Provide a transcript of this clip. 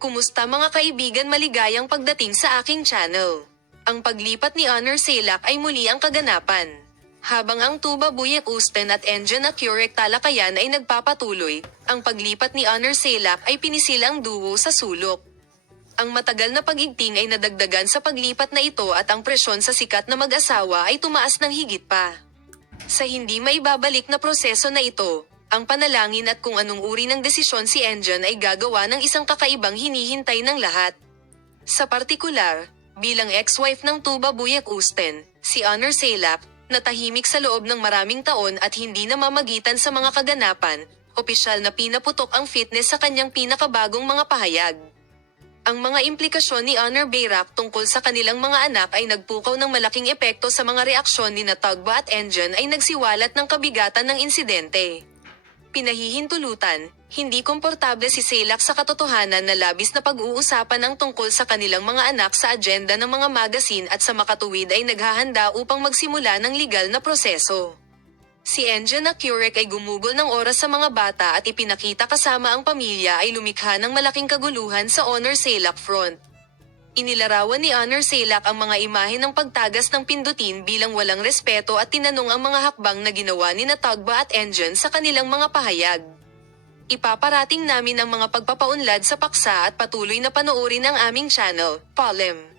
Kumusta mga kaibigan, maligayang pagdating sa aking channel. Ang paglipat ni Honor Salak ay muli ang kaganapan. Habang ang Tuba Buyek Usten at Engine Accurate talakayan ay nagpapatuloy, ang paglipat ni Honor Salak ay pinisil ang duo sa sulok. Ang matagal na pag-igting ay nadagdagan sa paglipat na ito at ang presyon sa sikat na mag-asawa ay tumaas ng higit pa. Sa hindi maibabalik na proseso na ito, ang panalangin at kung anong uri ng desisyon si Engine ay gagawa ng isang kakaibang hinihintay ng lahat. Sa partikular, bilang ex-wife ng Tuba Buyek Usten, si Honor Salak, na tahimik sa loob ng maraming taon at hindi namamagitan sa mga kaganapan, opisyal na pinaputok ang fitness sa kanyang pinakabagong mga pahayag. Ang mga implikasyon ni Honor Bayrak tungkol sa kanilang mga anak ay nagpukaw ng malaking epekto sa mga reaksyon ni Tugba at Engine ay nagsiwalat ng kabigatan ng insidente. Pinahihintulutan, hindi komportable si Salak sa katotohanan na labis na pag-uusapan ang tungkol sa kanilang mga anak sa agenda ng mga magasin at sa makatuwid ay naghahanda upang magsimula ng legal na proseso. Si Engine Accurate ay gumugol ng oras sa mga bata at ipinakita kasama ang pamilya ay lumikha ng malaking kaguluhan sa Honor Salak front. Inilarawan ni Honor Salak ang mga imahe ng pagtagas ng pindutin bilang walang respeto at tinanong ang mga hakbang na ginawa ni Tugba at Engine sa kanilang mga pahayag. Ipaparating namin ang mga pagpapaunlad sa paksa at patuloy na panoorin ang aming channel, Polem.